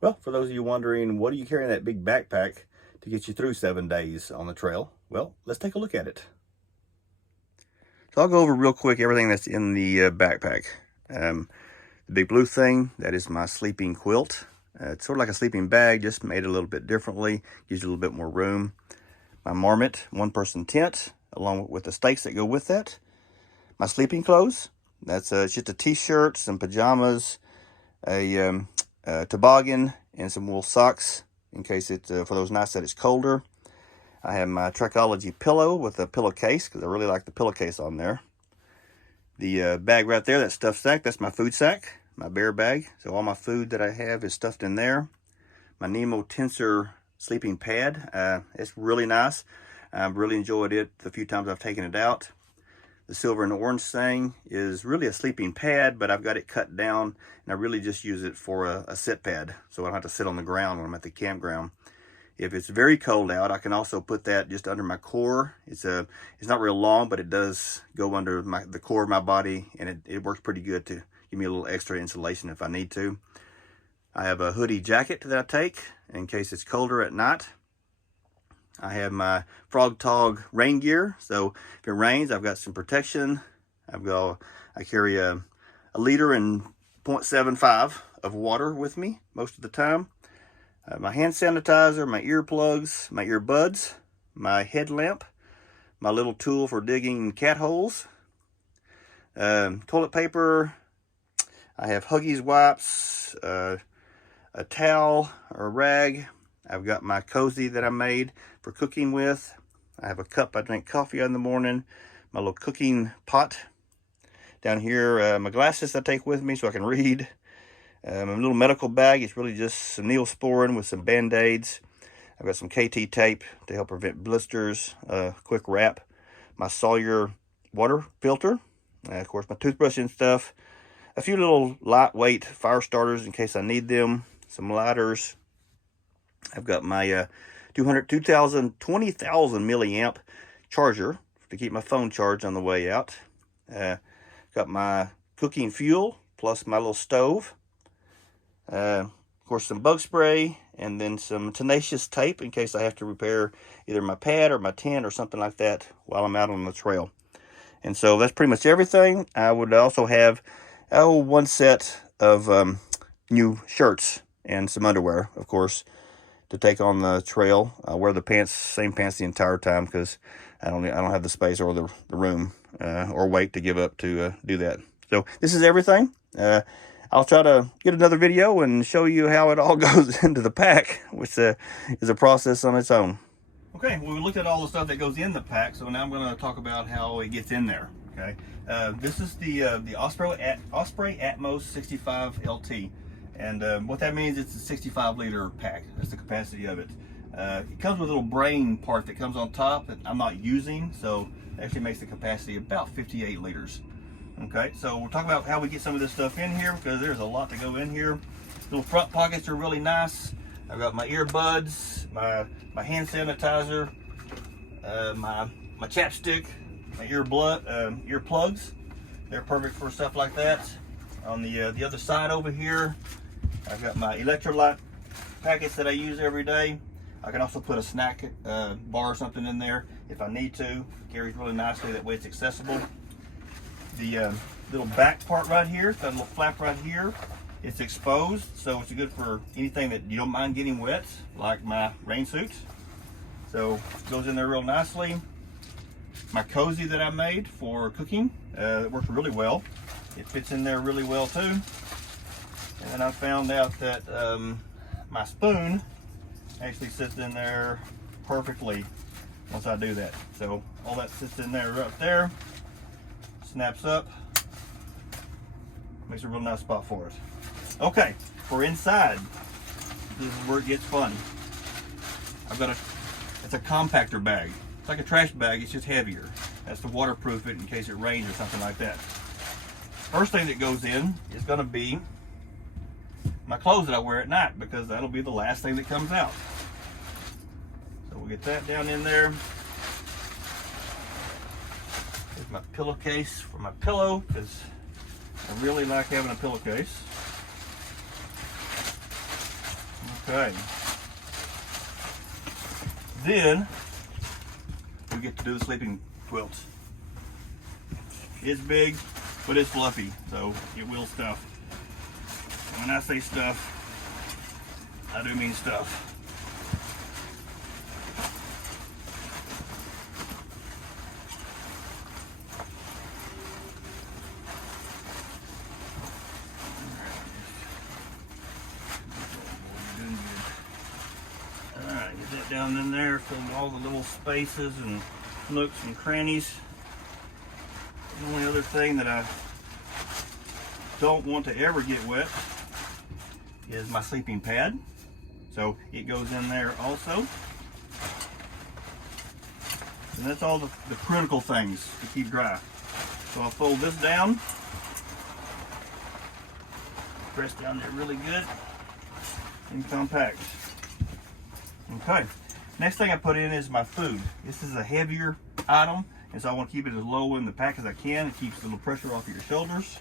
Well, for those of you wondering, what are you carrying that big backpack to get you through 7 days on the trail? Well, let's take a look at it. So I'll go over real quick everything that's in the backpack. The big blue thing, that is my sleeping quilt. It's sort of like a sleeping bag, just made a little bit differently, gives you a little bit more room. My marmot, one-person tent, along with the stakes that go with that. My sleeping clothes, that's just a t-shirt, some pajamas, a toboggan, and some wool socks in case it's for those nights that it's colder. I have my Trekology pillow with a pillowcase because I really like the pillowcase on there. The bag right there, that stuffed sack, that's my food sack, my bear bag. So all my food that I have is stuffed in there. My Nemo Tensor sleeping pad, it's really nice. I've really enjoyed it the few times I've taken it out. The silver and orange thing is really a sleeping pad, but I've got it cut down, and I really just use it for a sit pad, so I don't have to sit on the ground when I'm at the campground. If it's very cold out, I can also put that just under my core. It's not real long, but it does go under the core of my body, and it works pretty good to give me a little extra insulation if I need to. I have a hoodie jacket that I take in case it's colder at night. I have my Frog Tog rain gear, so if it rains, I've got some protection. I carry a liter and 0.75 of water with me most of the time. My hand sanitizer, my earplugs, my earbuds, my headlamp, my little tool for digging cat holes, toilet paper. I have Huggies wipes, a towel or a rag. I've got my cozy that I made for cooking with. I have a cup I drink coffee in the morning, my little cooking pot. Down here, my glasses I take with me so I can read. My little medical bag, it's really just some Neosporin with some Band-Aids. I've got some KT tape to help prevent blisters, quick wrap. My Sawyer water filter, of course my toothbrush and stuff. A few little lightweight fire starters in case I need them. Some lighters. I've got my 20,000 milliamp charger to keep my phone charged on the way out. Got my cooking fuel plus my little stove. Of course, some bug spray and then some tenacious tape in case I have to repair either my pad or my tent or something like that while I'm out on the trail. And so that's pretty much everything. I would also have one set of new shirts and some underwear, of course, to take on the trail. I wear the same pants the entire time because I don't have the space or the room or weight to give up to do that. So this is everything. I'll try to get another video and show you how it all goes into the pack, which is a process on its own. Okay, well, we looked at all the stuff that goes in the pack, so now I'm going to talk about how it gets in there. Okay, this is the Osprey Atmos 65 LT. And what that means, it's a 65-liter pack. That's the capacity of it. It comes with a little brain part that comes on top that I'm not using, so it actually makes the capacity about 58 liters. Okay, so we'll talk about how we get some of this stuff in here because there's a lot to go in here. Little front pockets are really nice. I've got my earbuds, my hand sanitizer, my chapstick, my earplugs. They're perfect for stuff like that. On the other side over here, I've got my electrolyte packets that I use every day. I can also put a snack bar or something in there if I need to. It carries really nicely, that way it's accessible. The little back part right here, got a little flap right here. It's exposed, so it's good for anything that you don't mind getting wet, like my rain suit. So it goes in there real nicely. My cozy that I made for cooking, it works really well. It fits in there really well too. And then I found out that my spoon actually sits in there perfectly once I do that. So all that sits in there right there, snaps up, makes a real nice spot for it. Okay, for inside, this is where it gets fun. It's a compactor bag. It's like a trash bag, it's just heavier. That's to waterproof it in case it rains or something like that. First thing that goes in is going to be my clothes that I wear at night because that'll be the last thing that comes out. So we'll get that down in there. Here's my pillowcase for my pillow because I really like having a pillowcase. Okay. Then we get to do the sleeping quilts. It's big, but it's fluffy, so it will stuff. And when I say stuff, I do mean stuff. Alright, get that down in there, fill all the little spaces and nooks and crannies. The only other thing that I don't want to ever get wet is my sleeping pad. So it goes in there also. And that's all the critical things to keep dry. So I'll fold this down. Press down there really good and compact. Okay. Next thing I put in is my food. This is a heavier item, and so I want to keep it as low in the pack as I can. It keeps a little pressure off of your shoulders.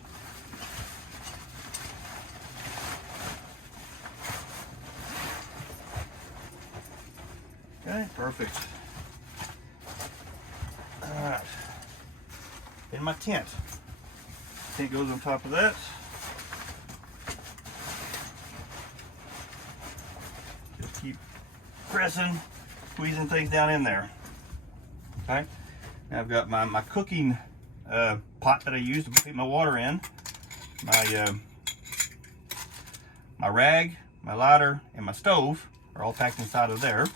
Okay, perfect. Alright. In my tent. Tent goes on top of that. Just keep pressing, squeezing things down in there. Okay. Now I've got my cooking pot that I use to put my water in. My rag, my lighter, and my stove are all packed inside of there.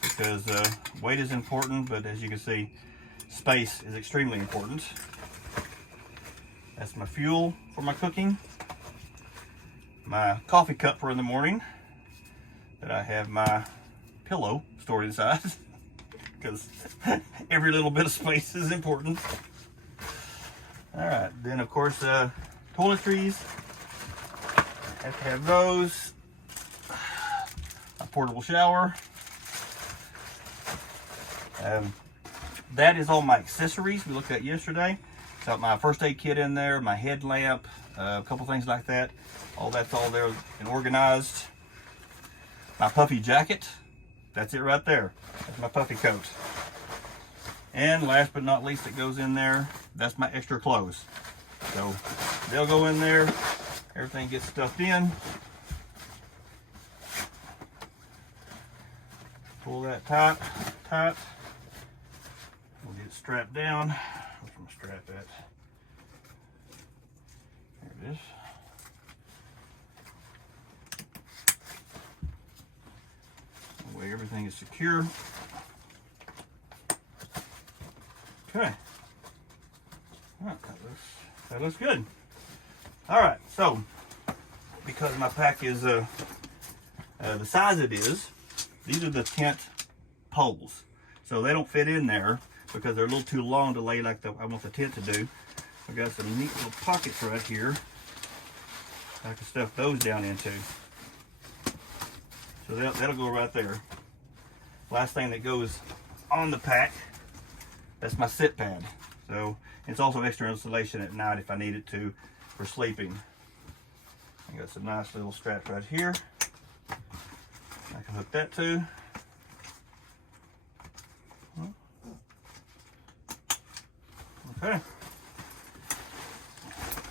Because weight is important, but as you can see, space is extremely important. That's my fuel for my cooking. My coffee cup for in the morning that I have my pillow stored inside because every little bit of space is important. All right, then of course toiletries. I have to have those. A portable shower. That is all my accessories we looked at yesterday. Got my first aid kit in there, my headlamp, a couple things like that. All that's all there and organized. My puffy jacket, that's it right there. That's my puffy coat. And last but not least, it goes in there, that's my extra clothes. So they'll go in there, everything gets stuffed in. Pull that tight. We'll get it strapped down. Where's my strap at? There it is. That way everything is secure. Okay. All right, that looks good. All right, so because my pack is the size it is, these are the tent poles. So they don't fit in there because they're a little too long to lay like I want the tent to do. I've got some neat little pockets right here I can stuff those down into. So that'll go right there. Last thing that goes on the pack, that's my sit pad. So it's also extra insulation at night if I need it to for sleeping. I got some nice little straps right here. I can hook that to. Okay,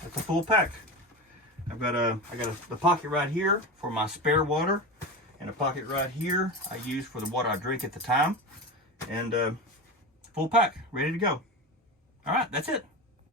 that's a full pack. I got a pocket right here for my spare water, and a pocket right here I use for the water I drink at the time, and full pack, ready to go. All right, that's it.